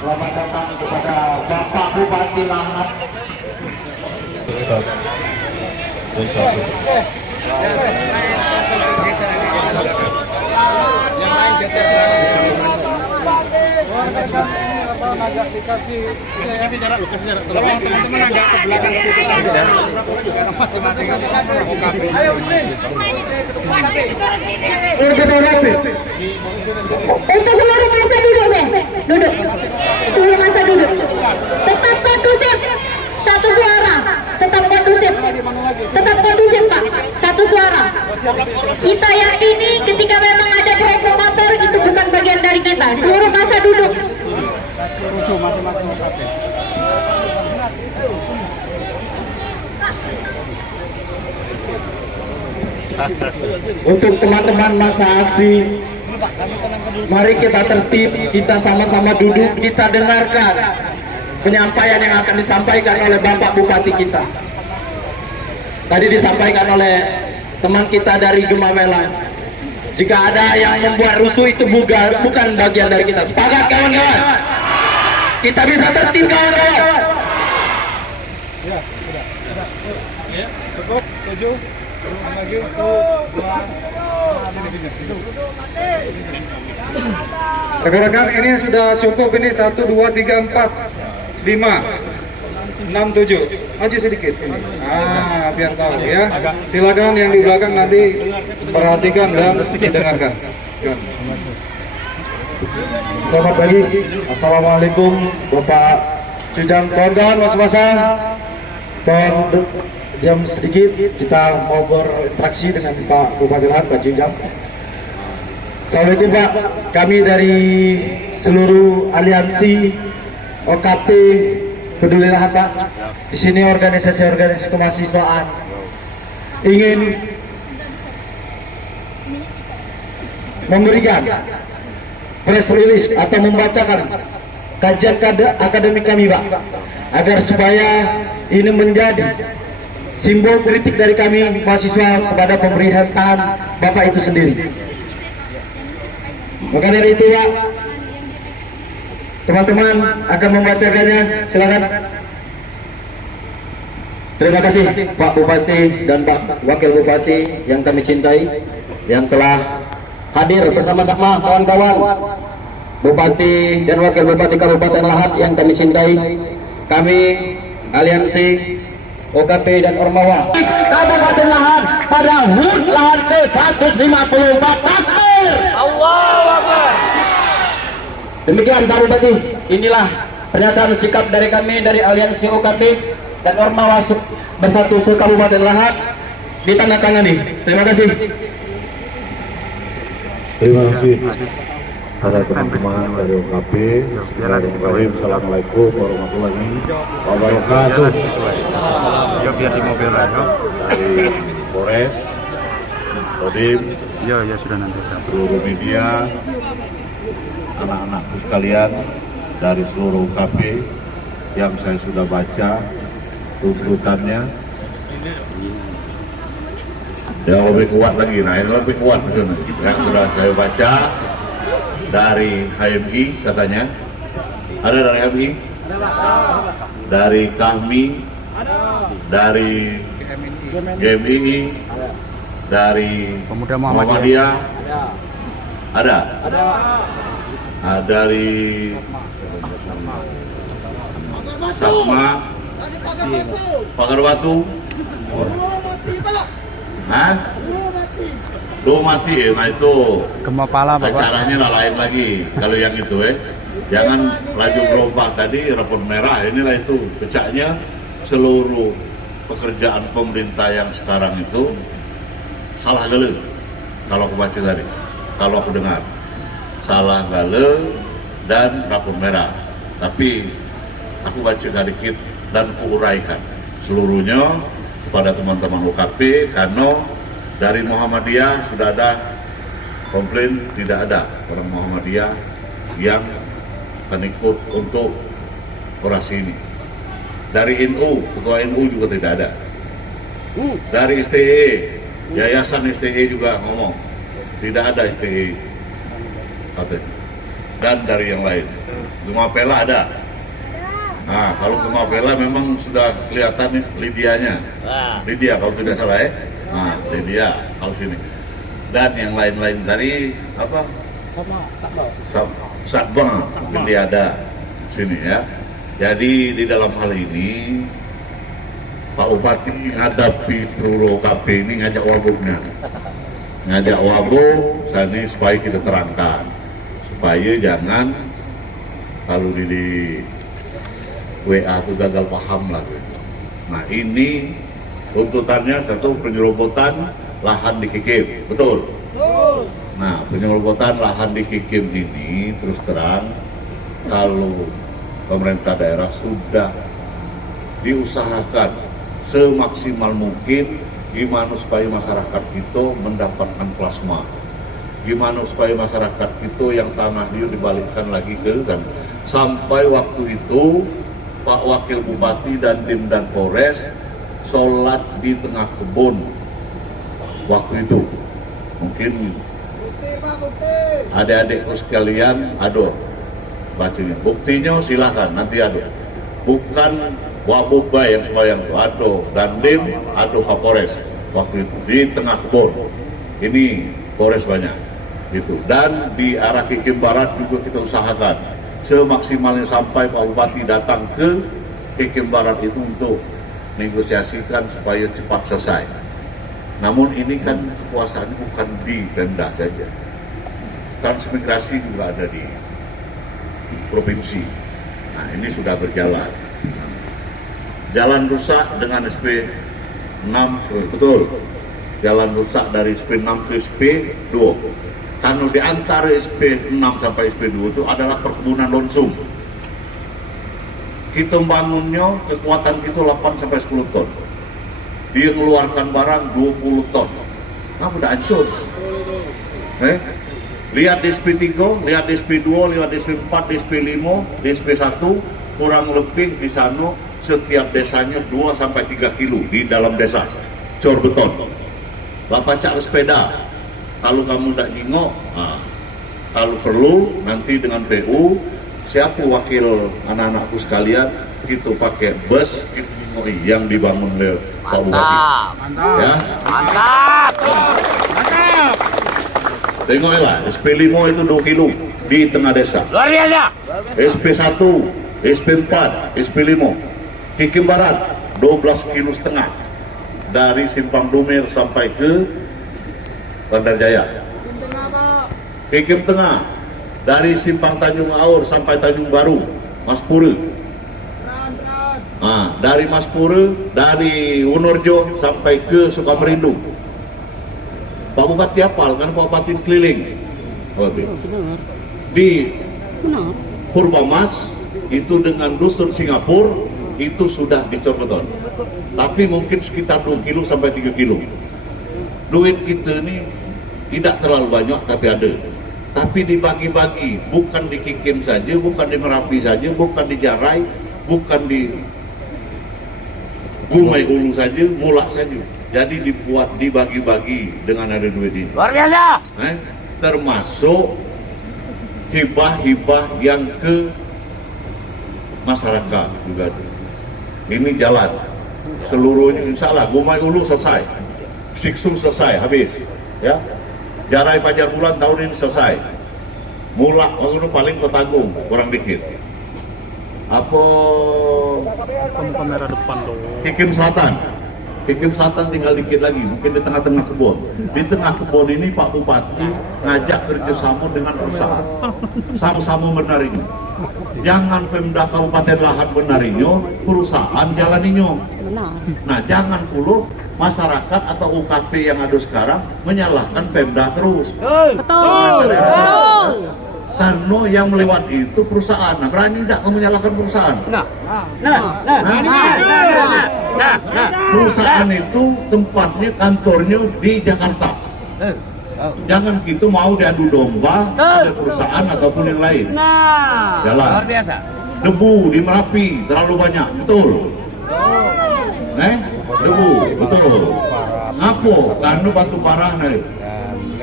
Selamat datang kepada Bapak Bupati Lahat. Yang lain geser agak dikasih jarak, teman-teman agak ke belakang sedikit masing-masing ayo untuk seluruh masa duduk duduk seluruh masa duduk tetap kondusif satu suara tetap kondusif Pak satu suara. Kita yakini ketika memang ada provokator itu bukan bagian dari kita. Seluruh masa duduk. Untuk teman-teman masa aksi, mari kita tertib, kita sama-sama duduk, kita dengarkan penyampaian yang akan disampaikan oleh Bapak Bupati kita. Tadi disampaikan oleh teman kita dari Gemawelan. Jika ada yang membuat rusuh itu bukan bagian dari kita. Sepakat kawan-kawan? Kita bisa tertib kawan-kawan. Ya, sudah. Ya, cukup. 7. Lagi 1, 2. Rekan-rekan, ini sudah cukup. Ini 1, 2, 3, 4, 5, 6, 7. Maju sedikit ini. Biar tahu ya. Silakan yang di belakang nanti perhatikan dan dengarkan. Selamat pagi. Assalamualaikum Bapak Cidang, kawan-kawan, mas-masan. Diam sedikit, kita mau berinteraksi dengan Pak Bupati Lahat, Pak Cidang. Assalamualaikum Pak. Kami dari seluruh aliansi OKP Peduli Lahat Pak. Di sini organisasi kemahasiswaan ingin memberikan press release atau membacakan kajian akademik kami Pak, agar supaya ini menjadi simbol kritik dari kami mahasiswa kepada pemerintahan Bapak itu sendiri. Maka dari itu Pak, teman-teman akan membacakannya, silakan. Terima kasih Pak Bupati dan Pak Wakil Bupati yang kami cintai, yang telah hadir bersama-sama kawan-kawan Bupati dan Wakil Bupati Kabupaten Lahat yang kami cintai. Kami aliansi OKP dan Ormawa Kabupaten Lahat pada HUT Lahat ke-154 takbir. Allahu Akbar. Demikian Pak Bupati, inilah pernyataan sikap dari kami dari aliansi OKP dan Ormawa Bersatu Kabupaten Lahat, ditandatangani. Terima kasih. Terima kasih para teman-teman dari OKP. Bismillahirrahmanirrahim. Assalamualaikum warahmatullahi wabarakatuh. Yuk biar di mobil aja. Dari Polres, Kodim, Ya sudah nanti. seluruh media, anak-anakku sekalian dari seluruh OKP yang saya sudah baca tuntutannya. Yang lebih kuat lagi, nah ini lebih kuat yang sudah saya baca dari HMI katanya. Ada dari HMI? Dari KAHMI, dari GMI, dari Pemuda Muhammadiyah, ada? Dari Sakma, Pagar Batu. Hah? Lu mati, nah itu Gemapala Bapak. acaranya lain lagi. Kalau yang itu jangan laju gerobak tadi rapor merah, inilah itu pecahnya seluruh pekerjaan pemerintah yang sekarang itu salah gale. Kalau aku baca tadi, kalau aku dengar salah gale dan rapor merah. Tapi aku baca sedikit dan kuuraikan seluruhnya kepada teman-teman UKP, karena dari Muhammadiyah sudah ada komplain, tidak ada orang Muhammadiyah yang akan ikut untuk orasi ini. Dari NU, ketua NU juga tidak ada. Dari STE, yayasan STE juga ngomong tidak ada STE. dan dari yang lain. Gemapela ada. Nah, kalau Gemapela memang sudah kelihatan nih Lydianya. Lydia kalau tidak salah ya. Nah, Lydia kalau sini. Dan yang lain-lain dari apa? Satbang mungkin dia ada sini ya. Jadi di dalam hal ini Pak Bupati menghadapi seluruh KP ini ngajak wabuknya. Ngajak wabuk sani supaya kita terangkan. Supaya jangan kalau di WA itu gagal paham lah. Nah ini tuntutannya satu penyerobotan lahan di Kikim, betul? Nah penyerobotan lahan di Kikim ini terus terang kalau pemerintah daerah sudah diusahakan semaksimal mungkin gimana supaya masyarakat itu mendapatkan plasma, gimana supaya masyarakat itu yang tanah itu dibalikkan lagi ke kan. Sampai waktu itu Pak Wakil Bupati dan tim dan Polres sholat di tengah kebun waktu itu. Mungkin adik-adikku sekalian aduh bacanya. Buktinya silakan nanti ada. Bukan Wabubba yang sembahyang itu aduh Dandim, aduh Kapolres waktu itu di tengah kebun. Ini Polres banyak gitu. Dan di arah Kikim Barat juga kita usahakan semaksimalnya sampai Pak Bupati datang ke Kikim Barat itu untuk negosiasikan supaya cepat selesai. Namun ini kan kekuasaannya bukan di Pemda saja. Transmigrasi juga ada di provinsi. Nah ini sudah berjalan. Jalan rusak dengan SP 6, betul. Jalan rusak dari SP 6 ke SP 2. Karena di antara SP 6 sampai SP 2 itu adalah perkebunan lonsum. Kita bangunnya kekuatan kita 8 sampai 10 ton. Dia mengeluarkan barang 20 ton. Nah, udah hancur. Lihat di SP 3, lihat di SP 2, lihat di SP 4, di SP 5, di SP 1, kurang lebih di sana setiap desanya 2 sampai 3 kilo di dalam desa. Cor beton. Bapak cak sepeda. Kalau kamu tidak nyingok, kalau perlu nanti dengan PU, siapa wakil anak-anakku sekalian, kita pakai bus yang dibangun oleh Pak Bupati. Mantap. Ya? Mantap. Mantap. Tengoklah, SP 5 itu 2 kilo di tengah desa. Luar biasa. SP 1, SP 4, SP 5. Kikim Barat 12,5 kilo dari Simpang Dumir sampai ke Bandar Jaya. Kikim Tengah dari Simpang Tanjung Aur sampai Tanjung Baru, Maspura. Dari Maspura, dari Wonorejo sampai ke Sukamerindu. Pak Bupati hafal kan Pak Bupati keliling. Di Purbamas itu dengan dusun Singapura itu sudah dicor beton. Tapi mungkin sekitar 2 kilo sampai 3 kilo. Duit kita ini tidak terlalu banyak tapi ada. Tapi dibagi-bagi, bukan di Kikim saja, bukan di Merapi saja, bukan di Jarai, bukan di Gumai Ulu saja, Mulak saja. Jadi dibuat dibagi-bagi dengan ada duit ini. Luar biasa. Termasuk hibah-hibah yang ke masyarakat juga ada. Ini jalan seluruhnya insya Allah. Gumai Ulu selesai, Siksum selesai, habis ya. Jarai Pajar Bulan tahun ini selesai. Mulak waktu itu paling Kota Agung kurang dikit. Apa kamera depan dong. Kikim Selatan. Kikim Selatan tinggal dikit lagi, mungkin di tengah-tengah kebun. Di tengah kebun ini Pak Bupati ngajak kerjasama dengan perusahaan, sama-sama menarinya. Jangan Pemda Kabupaten Lahat benarinya, perusahaan jalaninya. Nah, jangan pula masyarakat atau UKP yang ada sekarang menyalahkan Pemda terus. Betul. Karena yang melewati itu perusahaan. Nah, berani tidak kamu menyalahkan perusahaan? Perusahaan itu tempatnya, kantornya di Jakarta. Jangan gitu mau diadu domba dengan perusahaan ataupun yang lain. Jalan. Luar biasa. Debu di Merapi terlalu banyak, betul. Debu, betul. Apa? Karena batu parah nih.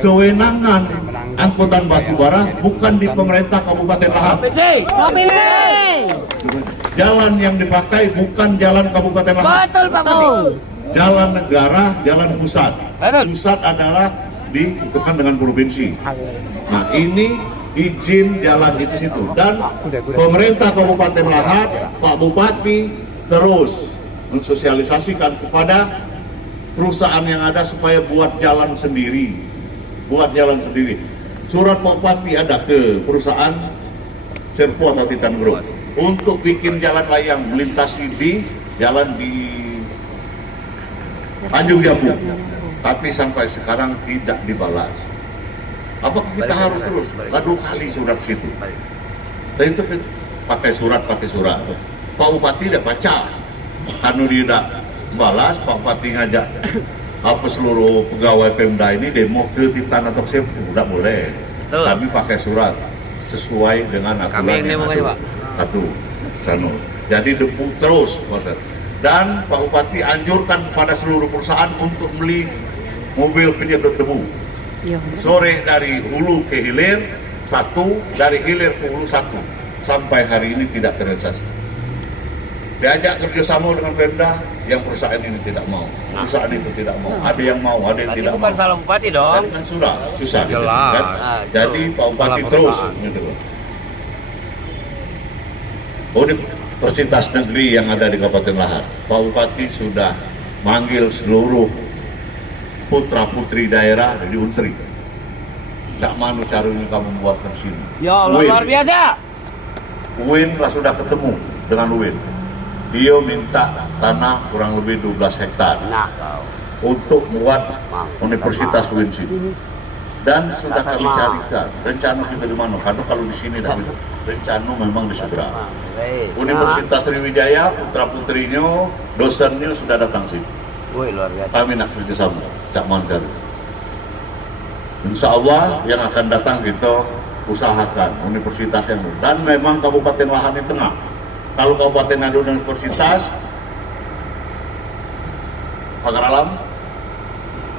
Kewenangan angkutan batubara bukan di pemerintah Kabupaten Lahat. Provinsi. Jalan yang dipakai bukan jalan Kabupaten Lahat. Betul Pak Budi. Jalan negara, jalan pusat. Pusat adalah ditentukan dengan provinsi. Nah ini izin jalan itu situ, dan pemerintah Kabupaten Lahat, Pak Bupati terus mensosialisasikan kepada perusahaan yang ada supaya buat jalan sendiri, Surat Pak Bupati ada ke perusahaan Serpo atau Titan Group untuk bikin jalan layang melintasi di jalan di Tanjung Jambu, tapi sampai sekarang tidak dibalas. Apa kita harus terus? Lalu kali surat situ. Dan itu pakai surat. Pak Bupati tidak baca. Anu dia tidak balas, Pak Bupati ngajak apa seluruh pegawai Pemda ini demo ke Titan atau Serpo, tidak boleh. Kami pakai surat sesuai dengan aturan yang ada. Satu. Jadi debu terus, proses. Dan Pak Bupati anjurkan kepada seluruh perusahaan untuk beli mobil penyedot debu. Sore dari hulu ke hilir satu, dari hilir ke hulu satu. Sampai hari ini tidak terrealisasi. Diajak kerjasama dengan Pemda, yang perusahaan ini tidak mau. Perusahaan itu tidak mau. Ada yang mau, ada yang tidak mau. Bukan salah Bupati dong. Kan sudah susah. Jelas. Kan? Jadi Pak Bupati terus. Gitu. Universitas negeri yang ada di Kabupaten Lahat, Pak Bupati sudah manggil seluruh putra-putri daerah di Unsri. Cak mana caranya kamu membuatkan sini? Ya Allah, luar biasa. Uin lah sudah ketemu dengan Uin. Dia minta tanah kurang lebih 12 hektar untuk membuat Universitas Uin sini. Dan sudah kami carikan rencana kita di mana? Karena kalau di sini dah rencana memang di seberang. Universitas Sriwijaya, putra-putrinya, dosennya sudah datang sini. Luar biasa. Kami nak kerjasama, Cak Mandar. Insya Allah yang akan datang kita usahakan universitas yang baru. Dan memang Kabupaten Lahat di tengah. Kalau Kabupaten ada universitas, Pagar Alam,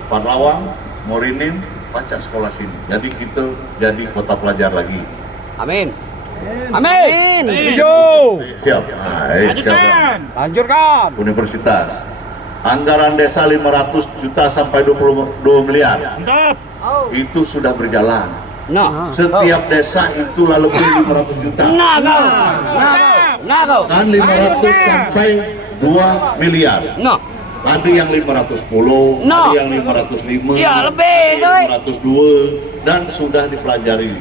Padlawang, Morinin, baca sekolah sini. Jadi kita jadi kota pelajar lagi. Amin. Amin. Siap. Siap. Lanjutkan. Universitas. Anggaran desa 500 juta sampai 22 miliar. Itu sudah berjalan. Setiap desa itu lebih 500 juta. Kan 500 sampai 2 miliar. Ada yang 510, ada yang 505, Ya, lebih, 502, dan sudah dipelajari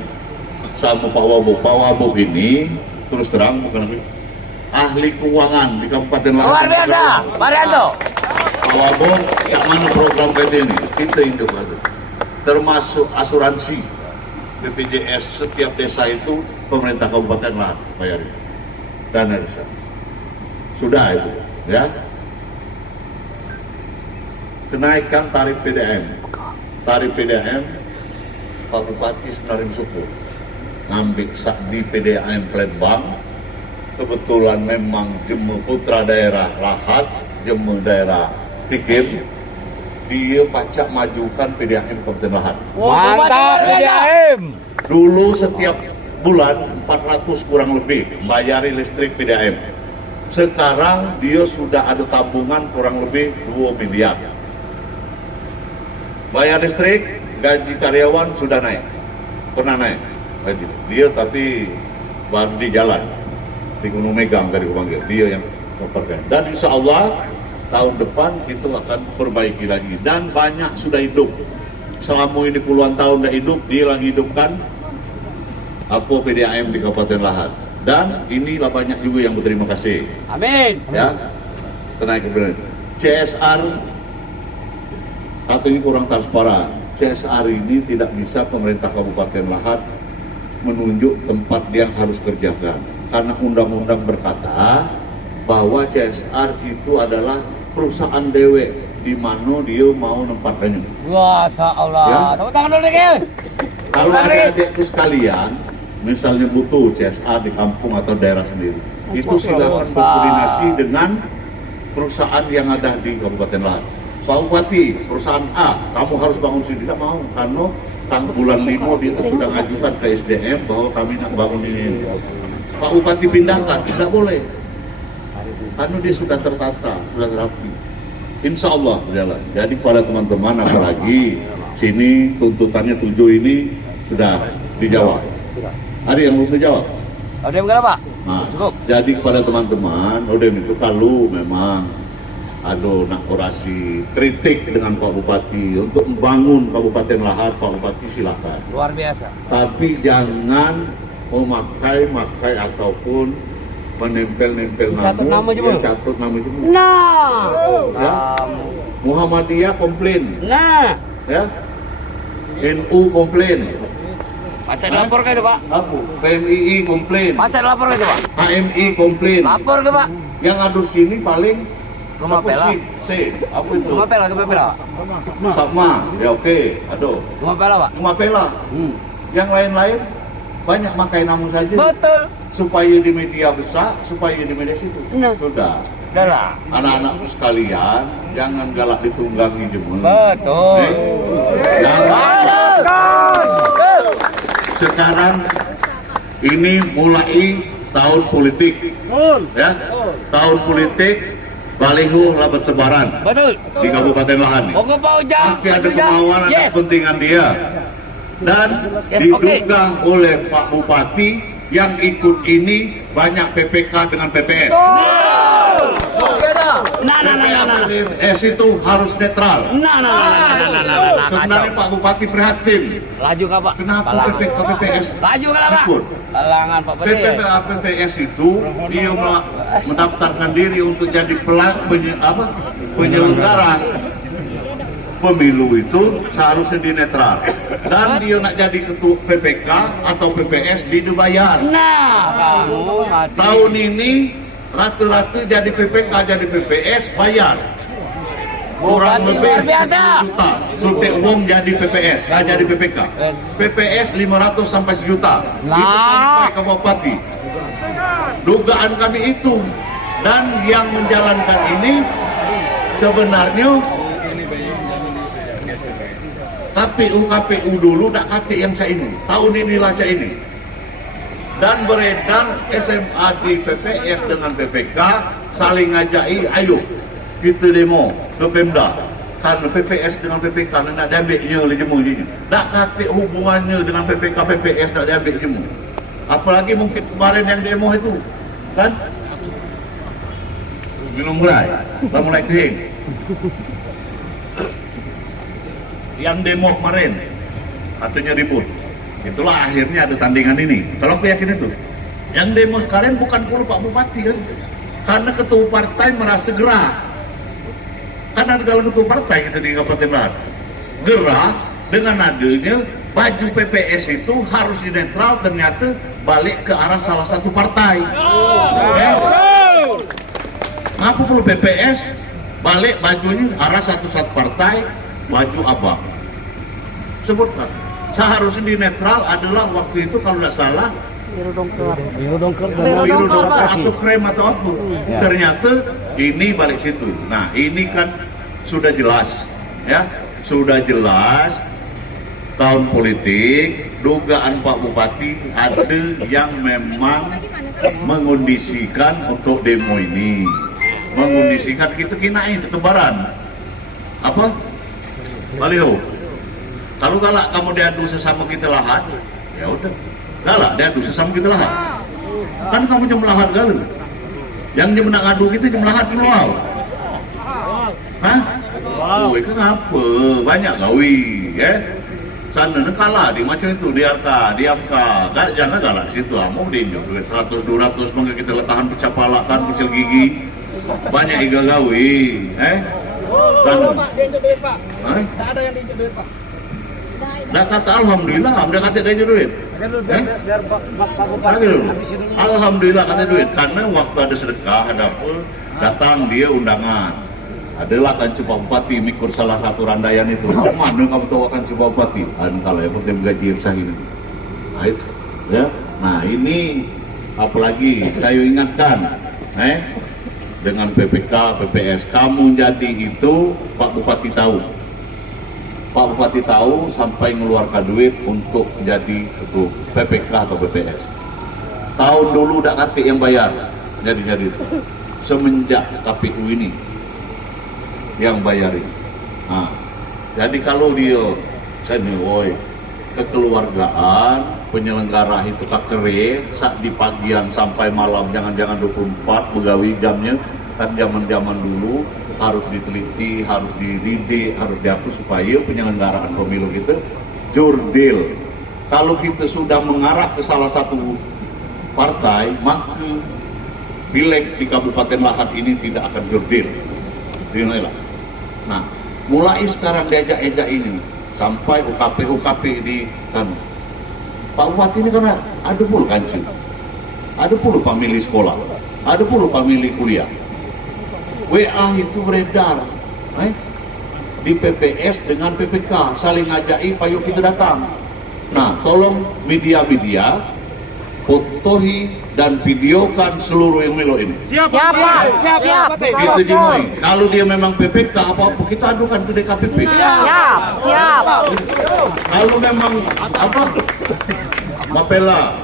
sama Pak Wabub. Pak Wabub ini terus terang bukan ahli keuangan di Kabupaten Lahat. Luar biasa, Marianto. Pak Wabub, yang mana program PT ini? Kita induk itu. Termasuk asuransi BPJS setiap desa itu pemerintah Kabupaten Lahat bayarin. Dana desa. Sudah itu, ya. Kenaikan tarif PDM. Tarif PDM Pak Bupati sebenarnya bersyukur ngambil di PDAM Palembang. Kebetulan memang jemu putra daerah Lahat, jemu daerah Pikir, dia pacak majukan PDAM Kabupaten Lahat. Mantap PDAM. Dulu setiap bulan 400 kurang lebih bayari listrik PDAM. Sekarang dia sudah ada tabungan kurang lebih 2 miliar. Bayar listrik, gaji karyawan sudah naik, pernah naik gaji. Dia tapi baru di jalan, di Gunung Megang dari Kubanggil, dia yang memperkan. Dan insya Allah tahun depan itu akan perbaiki lagi. Dan banyak sudah hidup. Selama ini puluhan tahun dah hidup, dia lagi hidupkan apa PDAM di Kabupaten Lahat. Dan inilah banyak juga yang berterima kasih. Amin. Ya, kenaikan CSR. Atau ini kurang transparan. CSR ini tidak bisa pemerintah Kabupaten Lahat menunjuk tempat dia harus kerjakan. Karena undang-undang berkata bahwa CSR itu adalah perusahaan dewe di mana dia mau nempatkannya. Masya Allah. Ya? Tepuk tangan dulu nih. Kalau adik-adikku sekalian, misalnya butuh CSR di kampung atau daerah sendiri, itu silakan berkoordinasi dengan perusahaan yang ada di Kabupaten Lahat. Pak Bupati, perusahaan A, kamu harus bangun sini, tidak mau, karena bulan 5 dia sudah ngajukan ke SDM bahwa kami nak bangun ini. Pak Bupati pindahkan, tidak boleh. Karena dia sudah tertata, sudah rapi. Insya Allah berjalan. Jadi pada teman-teman, apalagi sini tuntutannya 7 ini sudah dijawab. Ada yang belum dijawab? Ada yang berapa? Nah, Cukup. jadi kepada teman-teman, itu kalau memang ada nak orasi kritik dengan Pak Bupati untuk membangun Kabupaten Lahad, Pak Bupati silakan. Luar biasa. Tapi jangan memakai ataupun menempel Catat nama je, Bang. catat nama je. Nah. Ya. Muhammadiyah komplain, Nah. ya. NU komplain, Baca lapor ke itu, Pak? apa? PMII komplain, Baca lapor ke itu, Pak? HMI komplain. Lapor ke, Pak? Yang adu sini paling Rumah apa Pela. sih? C, apa itu? Rumah Pela, Rumah Pela. Sama, ya oke, aduh. Rumah Pela, Pak. Rumah Pela. Yang lain-lain banyak makai nama saja. Betul. Supaya di media besar, supaya di media situ. Nah. Sudah. Udah lah. Anak-anakku sekalian, jangan galak ditunggangi jemur. Betul. Sekarang ini mulai tahun politik, ya. Tahun politik, baliho lah bertebaran Betul. di Kabupaten Lahad. Pokok Pak Ujang. Pasti ada kemauan, ada Yes. kepentingan dia. Dan Yes, diduga oleh Pak Bupati yang ikut ini banyak PPK dengan PPS. Nah. PPS itu harus netral. Nah. Sebenarnya Pak Bupati prihatin. Laju kah, Pak? Kenapa Kalangan. PPS Laju kah, Pak? ikut? Kalangan Pak Bupati. PPS itu dia mendaftarkan diri untuk jadi penyelenggara pemilu itu seharusnya di netral. Dan dia nak jadi ketua PPK atau PPS dibayar. Nah, kamu mati. Tahun ini rata-rata jadi PPK jadi PPS bayar. Kurang Bupati lebih luar biasa. 10 juta. Suntik umum jadi PPS, jadi PPK. PPS 500 sampai 1 juta. Nah. Itu sampai ke Bupati. Dugaan kami itu. Dan yang menjalankan ini sebenarnya KPU dulu tak kata yang saya ini. Tahun inilah saya ini. Dan beredar SMA di PPS dengan PPK saling ngajai, ayo kita demo ke Pemda. Karena PPS dengan PPK nak diambilnya oleh jemu je. Tak kata hubungannya dengan PPK PPS nak diambil jemu. Apalagi mungkin kemarin yang demo itu, kan? Minum mulai kering. Yang demo kemarin katanya ribut. Itulah akhirnya ada tandingan ini. Kalau aku yakin itu. Yang demo sekarang bukan pula Pak Bupati kan? Karena ketua partai merasa gerah. Karena kalau ketua partai kita di Kabupaten Lahad gerah dengan adanya baju PPS itu harus dinetral, ternyata balik ke arah salah satu partai. Kenapa perlu PPS balik bajunya arah satu partai, baju abang? Sebutkan. Seharusnya di netral adalah waktu itu kalau tidak salah biru dongker atau krem atau apa. Ternyata ini balik situ. Nah ini kan sudah jelas, ya sudah jelas tahun politik. Dugaan Pak Bupati ada yang memang mengondisikan untuk demo ini, mengondisikan kita kinain tebaran apa baliho. Kalau galak kamu diadu sesama kita Lahad, ya udah. Galak diadu sesama kita Lahad. Kan kamu jam Lahad galau. Yang dia menang adu kita jam Lahad keluar. Hah? Oh, kenapa? Banyak gawi, ya. Sana kalah di macam itu, diamka. Jangan galak situ, mau dinjau 100-200 maka kita letakkan pecah palakan, pecel gigi. Banyak iga gawi, Sana. Tak ada yang dinjau duit, Pak. Dah kata Alhamdulillah, dia kata dia duit. Alhamdulillah kata duit. Karena waktu ada sedekah, ada apa, datang dia undangan. Adalah kan Pak Bupati mikir salah satu randaian itu. Mana kamu tahu akan Pak Bupati? Kalau ya penting gaji yang sah ini. Nah itu, ya. Nah ini apalagi saya ingatkan, dengan PPK, PPS, kamu jadi itu Pak Bupati tahu. Pak Bupati tahu sampai mengeluarkan duit untuk jadi ketua PPK atau BPS. Tahun dulu udah KP yang bayar, jadi semenjak KPU ini yang bayarin. Nah, jadi kalau dia woi kekeluargaan penyelenggara itu tak keren saat di pagian sampai malam, jangan 24 begawi jamnya, kan zaman dulu harus diteliti, harus diride, harus dihapus supaya penyelenggaraan pemilu kita jurdil. Kalau kita sudah mengarah ke salah satu partai, maka pileg di Kabupaten Lahat ini tidak akan jurdil. Dinilailah. Nah, mulai sekarang diajak-ajak ini sampai UKP di kan Pak Bupati ini karena ada puluh kancu, ada puluh pemilih sekolah, ada puluh pemilih kuliah. WA itu beredar di PPS dengan PPK saling ngajai payo kita datang. Nah, tolong media-media fotohi dan videokan seluruh yang melo ini. Siap, Pak. Siap. Kita dimulai. Kalau dia memang PPK apa-apa kita adukan ke DKPP. Siap. Kalau memang apa? Mapela,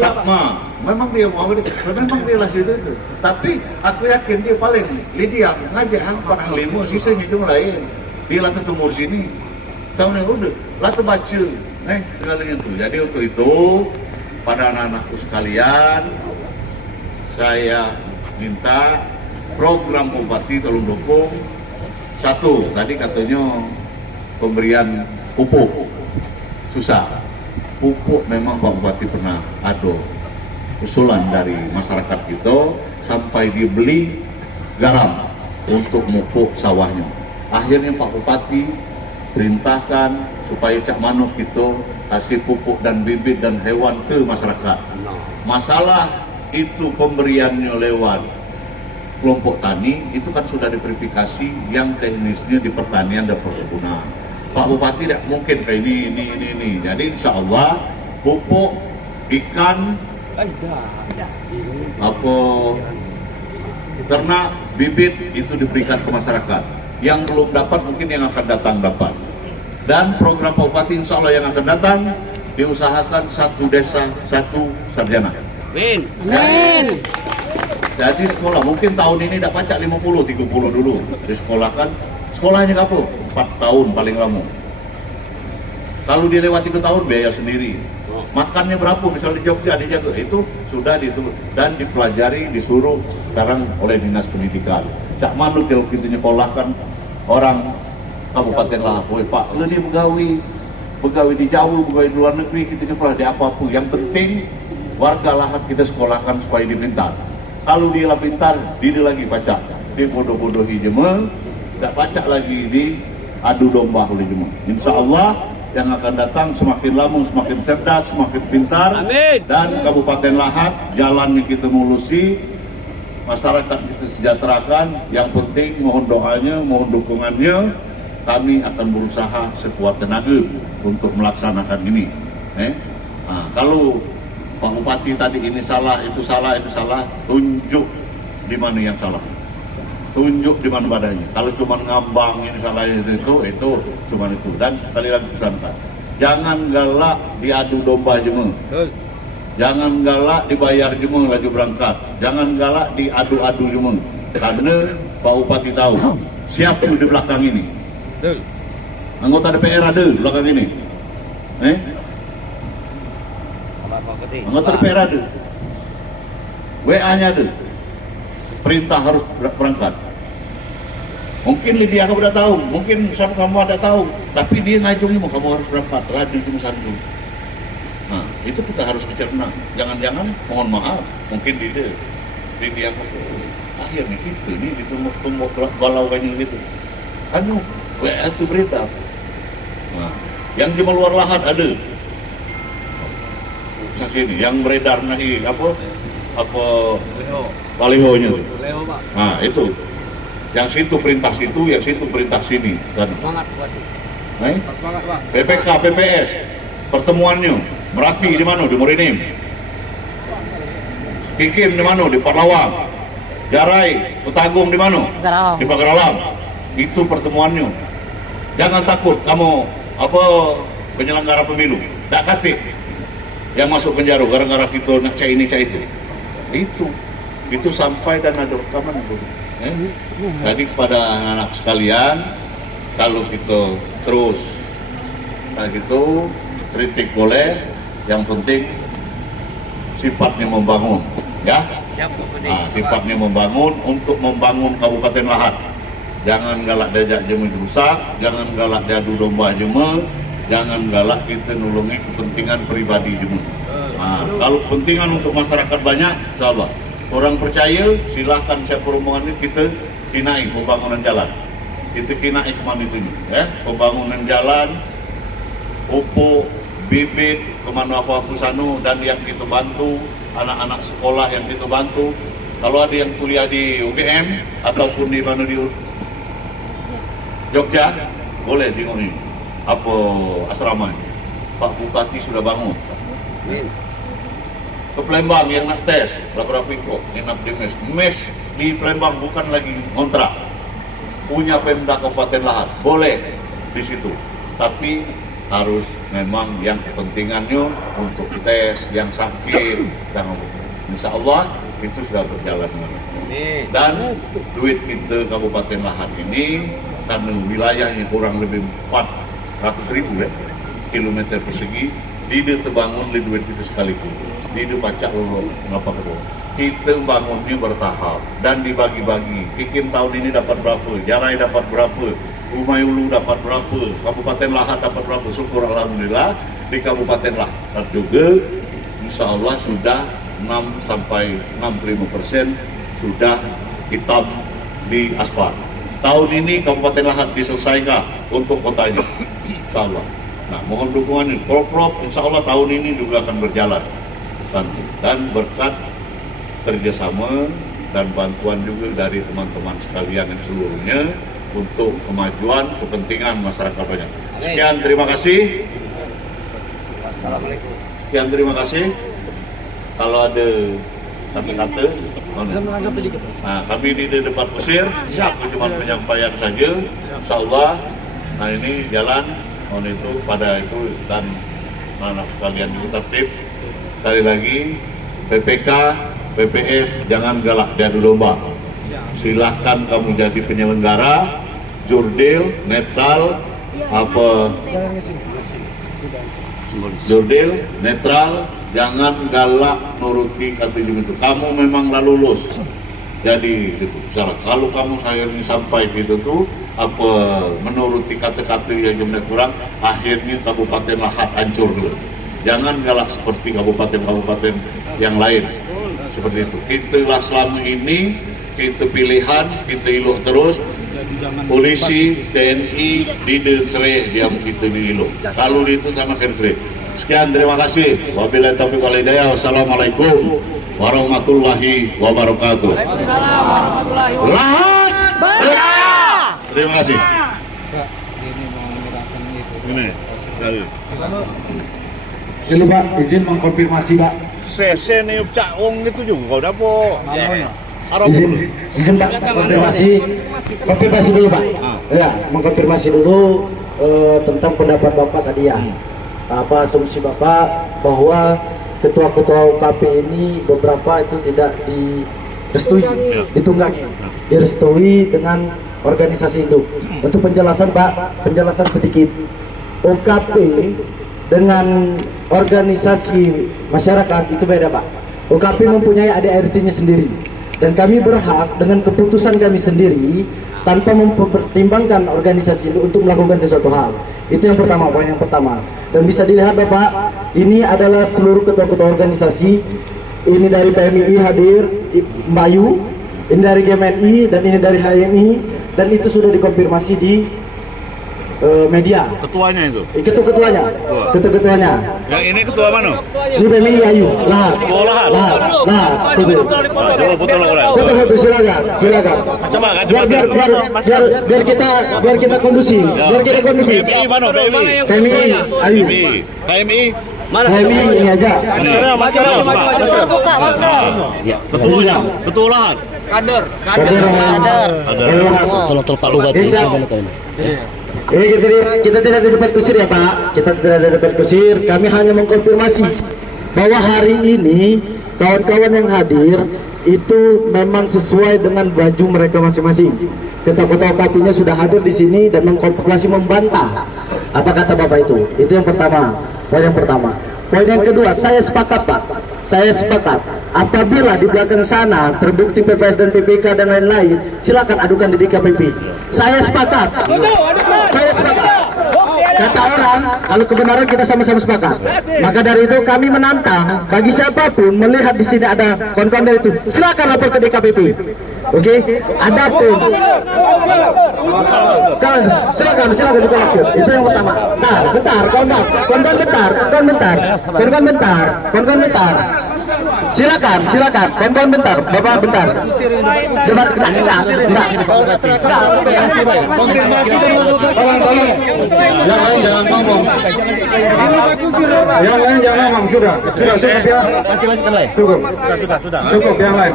Sakma, memang dia lah situ. Tapi aku yakin dia paling Lydia ngajak orang lima sisanya itu lain. Dia lah ketemu sini. Tahun yang udah, lah terbaca, segalanya itu. Jadi untuk itu pada anak-anakku sekalian, saya minta program Bupati tolong dukung. Satu, tadi katanya pemberian pupuk susah. Pupuk memang Pak Bupati pernah ada usulan dari masyarakat kita sampai dibeli garam untuk mupuk sawahnya. Akhirnya Pak Bupati perintahkan supaya Cak Manuk itu kasih pupuk dan bibit dan hewan ke masyarakat. Masalah itu pemberiannya lewat kelompok tani itu kan sudah diverifikasi yang teknisnya di pertanian dan perkebunan. Pak Bupati tidak mungkin kayak ini. Jadi insya Allah pupuk ikan apa ternak bibit itu diberikan ke masyarakat. Yang belum dapat mungkin yang akan datang dapat. Dan program Pak Bupati insya Allah yang akan datang diusahakan satu desa satu sarjana. Win. Jadi sekolah mungkin tahun ini dapat pacak 50-30 dulu di sekolah kan. Sekolahnya apa? 4 tahun paling lama. Kalau dia lewat 3 tahun biaya sendiri. Makannya berapa? Misalnya di Jogja dijaga itu sudah diturun dan dipelajari disuruh sekarang oleh Dinas Pendidikan. Cak Manuk kalau kita nyekolahkan orang Kabupaten Lahat, Pak, lu dia begawi di jauh, begawi di luar negeri, kita nyekolah di apapun. Yang penting warga Lahat kita sekolahkan supaya dia pintar. Kalau dia lah pintar, dia lagi pacak. Dia bodoh-bodohi jema, tidak pacak lagi di adu domba oleh jema. Insya Allah yang akan datang semakin lama semakin cerdas, semakin pintar. Amin. Dan Kabupaten Lahat jalan yang kita mulusi, masyarakat kita sejahterakan. Yang penting mohon doanya, mohon dukungannya. Kami akan berusaha sekuat tenaga untuk melaksanakan ini. Nah, kalau Pak Bupati tadi ini salah, itu salah, tunjuk di mana yang salah. Tunjuk di mana badannya. Kalau cuma ngambang ini salah itu cuma itu. Dan sekali lagi pesankan, jangan galak diadu domba jema. Jangan galak dibayar jema laju berangkat. Jangan galak diadu-adu jema. Karena Pak Bupati tahu siapa di belakang ini. Anggota DPR ada di belakang ini. Anggota DPR ada. WA-nya ada. Perintah harus berangkat. Mungkin Lydia kamu udah tahu, mungkin kamu ada tahu, tapi dia ngajungnya mau kamu harus berangkat, rajin cuma satu. Nah, itu kita harus dicerna. Jangan-jangan, mohon maaf, mungkin Lydia akhirnya gitu nih, ditunggu balau kayaknya gitu. Anu, WA itu berita. Nah, yang di luar Lahat ada. Nah, sini, yang beredar nahi apa balihonya. Nah, itu. Yang situ perintah situ, yang situ perintah sini. Kan? Semangat, Bupati. Semangat, Pak. PPK, PPS, pertemuannya. Merapi di mana? Di Morinim. Kikim di mana? Di Parlawang. Jarai, Petagung di mana? Di Pagaralam. Itu pertemuannya. Jangan takut kamu penyelenggara pemilu. Tak kate yang masuk penjara gara-gara kita nak cak ini cak itu. Itu sampai dan ada rekaman itu. Jadi kepada anak sekalian, kalau kita terus gitu kritik boleh, yang penting sifatnya membangun, ya. Nah, sifatnya membangun untuk membangun Kabupaten Lahad. Jangan galak diajak jeme rusak, jangan galak diadu domba jeme, jangan galak kita nulungi kepentingan pribadi jeme. Nah, kalau kepentingan untuk masyarakat banyak, insyaallah. Orang percaya, silahkan siapa rombongan ini kita kinai pembangunan jalan. Kita kinai kemana itu ya, pembangunan jalan, pupuk, bibit, kemana apa sanu, dan yang kita bantu, anak-anak sekolah yang kita bantu. Kalau ada yang kuliah di UGM ataupun di mana di Jogja, boleh tengok ini apa asrama ini. Pak Bupati sudah bangun. Ke Palembang yang nak tes laboratorium nginap di mes di Palembang bukan lagi kontrak, punya Pemda Kabupaten Lahad, boleh di situ, tapi harus memang yang kepentingannya untuk tes yang sakit, yang insya Allah itu sudah berjalan. Dan duit kita Kabupaten Lahad ini karena wilayahnya kurang lebih 400.000 kilometer persegi, tidak terbangun di duit kita sekaligus. Tidak pacak lolo ngapa kedua. Kita bangunnya bertahap dan dibagi-bagi. Kikim tahun ini dapat berapa, Jarai dapat berapa, Umayulu dapat berapa, Kabupaten Lahad dapat berapa. Syukur alhamdulillah di Kabupaten Lahad juga insya Allah sudah 6-65% sudah hitam di aspal. Tahun ini Kabupaten Lahad diselesaikan untuk kotanya, insya Allah. Nah, mohon dukungan Prop, insya Allah tahun ini juga akan berjalan. Dan berkat kerjasama dan bantuan juga dari teman-teman sekalian yang seluruhnya untuk kemajuan kepentingan masyarakat banyak. Sekian, terima kasih. Assalamualaikum. Sekian, terima kasih. Kalau ada kata-kata, nah, kami di depan kusir, aku cuma penyampaian saja. Insya Allah, nah ini jalan, itu pada itu dan anak sekalian juga tertib. Sekali lagi, PPK, PPS, jangan galak diadu domba. Silahkan kamu jadi penyelenggara, jurdil, netral, jurdil, netral, jangan galak nuruti kata itu. Kamu memang lulus. Jadi, kalau kamu akhirnya sampai gitu tuh, menuruti kata-kata yang jumlah kurang, akhirnya Kabupaten Lahad hancur dulu. Jangan galak seperti kabupaten-kabupaten yang lain seperti itu. Itulah selama ini kita pilihan, kita iluh terus. Polisi, TNI, didetre diam kita di iluh. Kalau itu sama kerja. Sekian, terima kasih. Wabillahi taufiq wal hidayah. Wassalamualaikum warahmatullahi wabarakatuh. Lahad berjaya. Terima kasih. Ini, Dulu Pak, izin mengkonfirmasi Pak. Sese nih Cak Wong itu juga udah po. Izin Pak, konfirmasi dulu Pak. Ya, mengkonfirmasi dulu tentang pendapat Bapak tadi ya. Apa asumsi Bapak bahwa ketua-ketua UKP ini beberapa itu tidak direstui, ditunggangi, direstui dengan organisasi itu. Untuk penjelasan Pak, penjelasan sedikit. UKP dengan organisasi masyarakat itu beda Pak. UKP mempunyai ADART-nya sendiri dan kami berhak dengan keputusan kami sendiri tanpa mempertimbangkan organisasi itu untuk melakukan sesuatu hal. Itu yang pertama, poin yang pertama. Dan bisa dilihat Bapak, ini adalah seluruh ketua-ketua organisasi. Ini dari PMI hadir, Mbak Yu, ini dari GMNI dan ini dari HMI, dan itu sudah dikonfirmasi di media. Ketuanya itu? Ketua-ketuanya. Ketua-ketuanya. Yang ini ketua mana? Ini PMI Ayu. Lahad. Oh, Lahad. Betul, silakan. Coba kan Biar kita kondusif. PMI mana? PMI Ayu. PMI Mana? PMI ini aja. Masker. Ketua Lahad. Kader. Kader. Tolong Pak Lubat. Kita tidak di depan kusir ya Pak. Kita tidak di depan kusir. Kami hanya mengkonfirmasi bahwa hari ini kawan-kawan yang hadir itu memang sesuai dengan baju mereka masing-masing. Ketua KP-nya sudah hadir di sini dan mengkonfirmasi membantah apa kata Bapak itu. Itu yang pertama. Poin yang pertama. Poin yang kedua, saya sepakat Pak. Saya sepakat. Apabila di belakang sana terbukti PPS dan PPK dan lain-lain, silakan adukan di DKPP. Saya sepakat. Saya sepakat. Kata orang, kalau kebenaran kita sama-sama sepakat. Maka dari itu kami menantang bagi siapapun melihat di sini ada kawan-kawan itu, silakan lapor ke DKPP. Oke? Adapun silakan kita lapor. Itu yang pertama. Bentar, kawan bentar. Silakan, kawan bentar, Bapak bentar. Debat kita. Tolong. Yang lain jangan ngomong. Sudah ya. Cukup yang lain.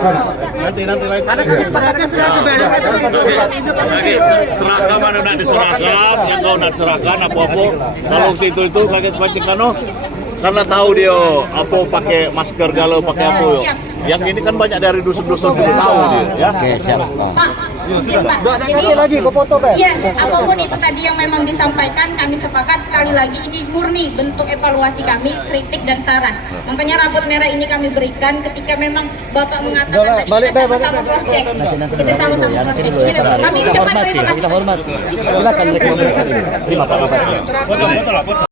Seragam mana nak diserahkan, yang kau nak serahkan apa-apa. Kalau situ itu kaget macam kano. Karena tahu dia apa pakai masker galau pakai apa yo. Yang ini kan banyak dari dusun-dusun itu tahu dia ya. Oke, siap. Lagi foto Pak. Iya, apapun itu tadi yang memang disampaikan kami sepakat, sekali lagi ini murni bentuk evaluasi kami, kritik dan saran. Makanya rapor merah ini kami berikan ketika memang Bapak mengatakan tadi kita sama-sama cross check. Kita sama-sama cross check. Kami ucapkan terima kasih. Kita hormati. Silakan rekomendasi. Terima Pak.